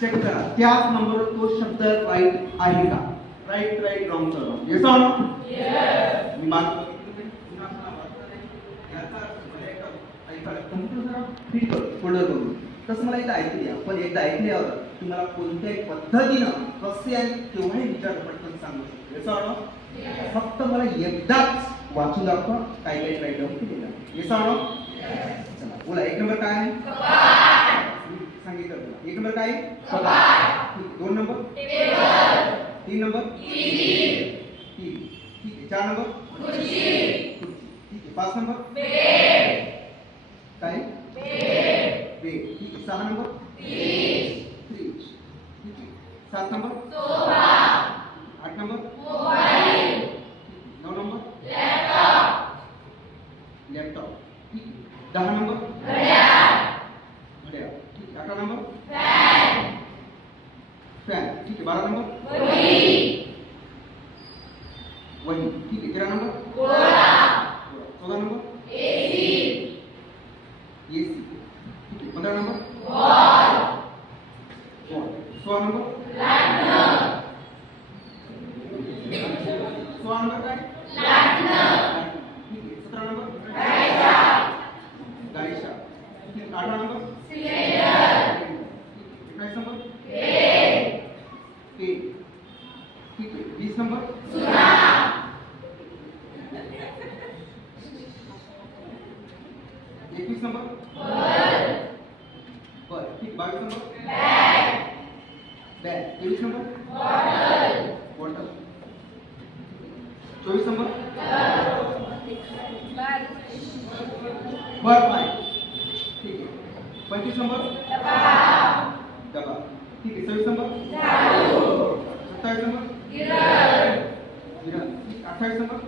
Check करा त्याच नंबरवर तो शब्द राईट आहे का. Right right wrong wrong. Yes or no. Yes. मी मार्क फिट करू फोल्डर करून तसं मला एकदा ऐकू द्या. पण एकदा ऐकल्यावर तुम्हाला कोणत्याही पद्धतीनं कसे आणि केव्हाही विचार पटकन सांगू शकतो. Yes or no. फक्त मला एकदाच वाचून दाखवा काय काय राईट डाऊन केलेलं. Yes or no. चला बोला. एक नंबर काय आहे. सांगितलं तुला. एक नंबर काय आहे. दोन नंबर. तीन नंबर. तीन. ठीक आहे. चार नंबर. ठीक आहे. पाच नंबर. काय बेड. ठीक आहे. सहा नंबर. फ्रीज. ठीक आहे. सात नंबर. आठ नंबर. नऊ नंबर. लॅपटॉप. ठीक आहे. दहा नंबर. घड्याळ. ठीक आहे. अकरा नंबर. फॅन. ठीक आहे. बारा नंबर. वही. ठीक आहे. 13 नंबर. 14 नंबर. एसी. ठीक आहे. 15 नंबर. बॉल. 16 नंबर. 16 नंबर काय. ठीक आहे. 17 नंबर. गायशा. ठीक आहे. 18 नंबर. 19 नंबर. पेन. ठीक आहे. 20 नंबर. 21 नंबर. बरं. ठीक. 22 number. Bag. 23 number. Bottle. 24 number. बर्फ आहे. ठीक आहे. 25 नंबर. डबा. ठीक आहे. 26 नंबर. 27 नंबर. गिरण. 28 नंबर.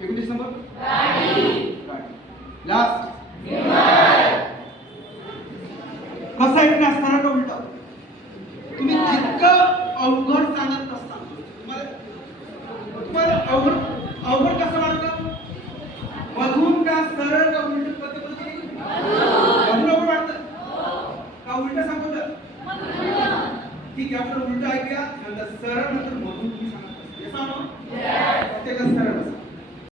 29 नंबर. गाडी. लास्ट. कसं ऐकणं असताना का उलट तुम्ही जितकं अवघड सांगत असता तुम्हाला अवघड कसं वाटतं. मधून का सरळ का उलट पद्धतीने मधून अवघड वाटतं का उलट सांगतो. ठीक आहे. आपण उलट ऐकूया नंतर सरळ नंतर मधून तुम्ही सांगत असता. प्रत्येकाला सरळ